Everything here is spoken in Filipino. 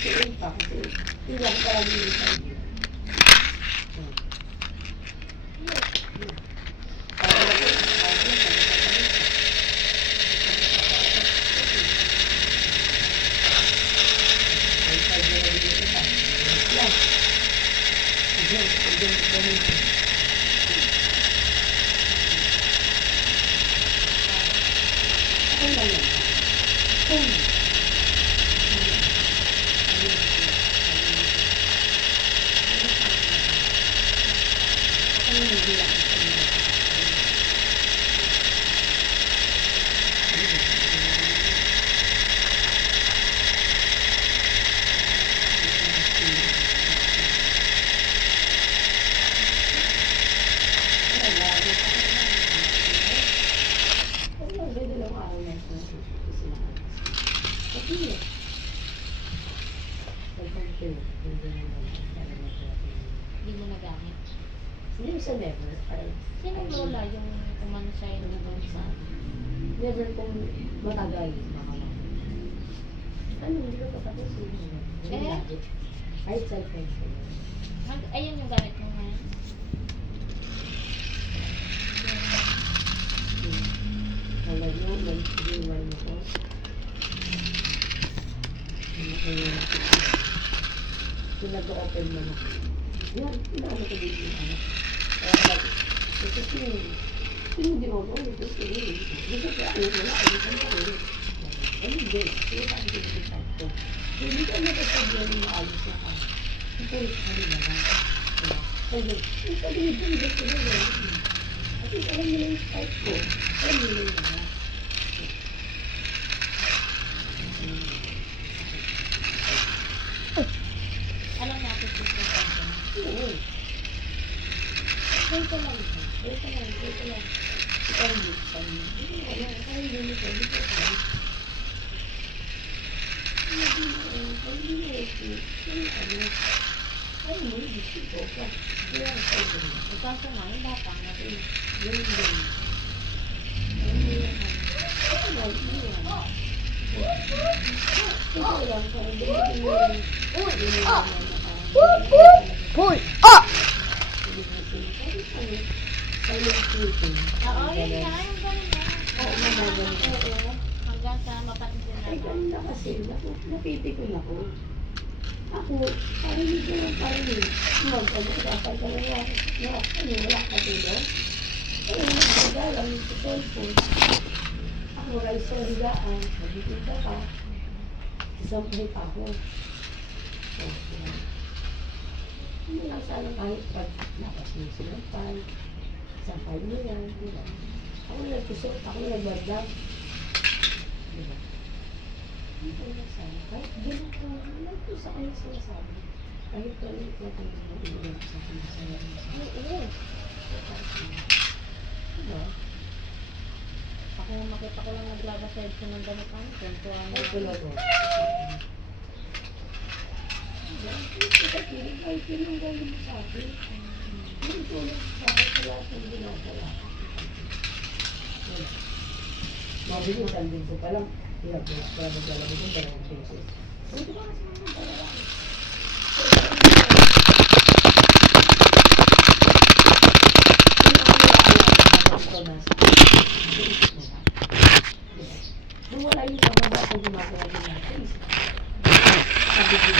susuin pa kasi hindi ako talaga yung sabi. Hindi mo nagamit. Hindi sa never. Sinong lola yung umano siya yung doon sa... Never kung matagal. Ano, hindi ko patapos yun. Ay, self-pension. Ayun yung gamit mo ngayon. Alam mo, mag-iwan mo ko. Pinag-open mo na. Yan, pinag-open ko dito yung ano. Kaya, kasi hindi mo ko, hindi ko ano wala, hindi, hindi ka ito. Hindi ka nagsasabihan yung maalis na ka. Ito yung kanila lang. Kasi, ito yung dito na. Kasi alam nila yung type ko. Alam nila yung mga. Alam natin kung saan. Oo. Wait lang. Ikaw hindi pa rin. Hindi ko. Kaso nga, yung bata nga rin. Pull up! Oo, yun nga, yung gano'n na. Hanggang sa mapansin Ay, na. ganun na kasi, napipikon ako. Ako, parang hindi lang parang mag-ano-dapat ka na yan. Wala ka dito. Eh, nagagalang sa cellphone. Ako, ay sorigaan. Nagkikita ka. Isampay pa ako. Hindi lang sana kahit pag napasin sila pa. Sampay mo yan. Ako nagkusot, ako nagbablog. Diba? Hindi na sana. Kahit ganun ko, wala ko sa kanya sinasabi. Kahit galit ko kung ano sa akin masaya. Oo. Diba? Ako makita ko lang naglabasad ko ng damit namin. Kwentuhan Ay, mo. tulad ko. Kahit yun ang galing mo sa akin. Hindi tulad sa akin sa lahat ng ginagawa. Mabilisan din ko palang. Pinag-post ko lang maglalagay yung dalawang beses. Hindi ba kasi naman dalawa? Nung wala yung pagbabato gumagawa din natin. Sabi din,